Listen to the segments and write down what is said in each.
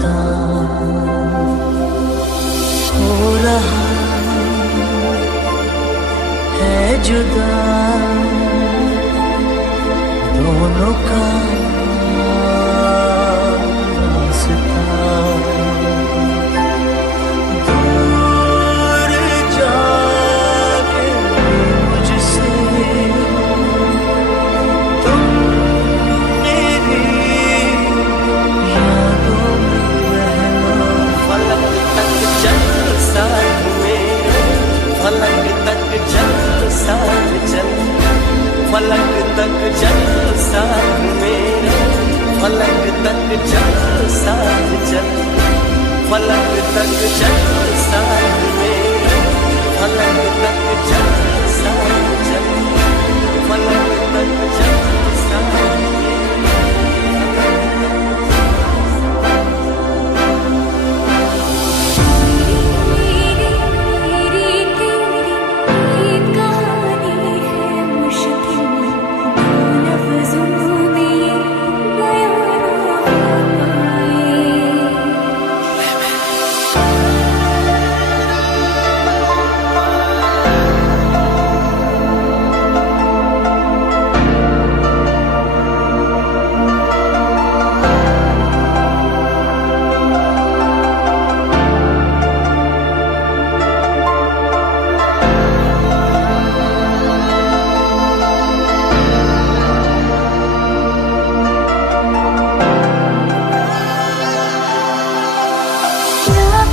वास्ता हो रहा है जुदा दोनों का वास्ता। दूर जाके मुझसे तुम मेरी यादों में रहना। फलक तक चल साथ मेरे, फलक तक चल साथ चल, फलक तक चल साथ मेरे, फलक तक चल साथ चल, फलक तक चल साथ मेरे, फलक तक चल साथ चल, फलक तक चल साथ मेरे।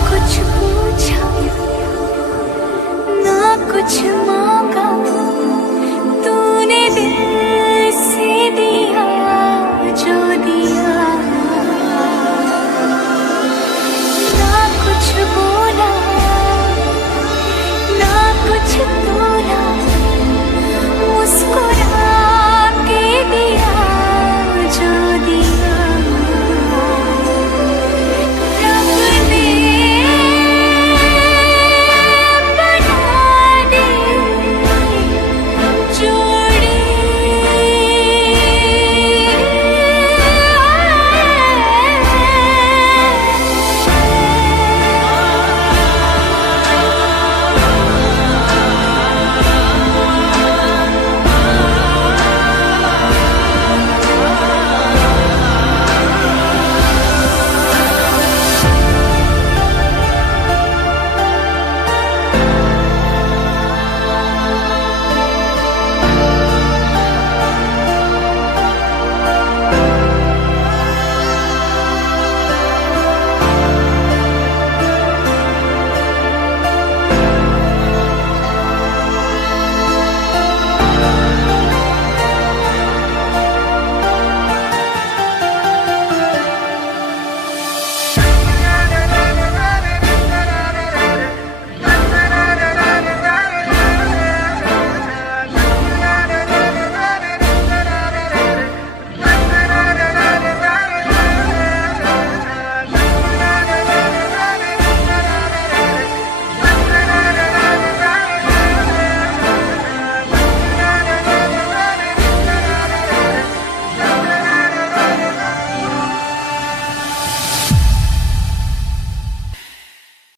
कुछ पूछा ना कुछ मांगा,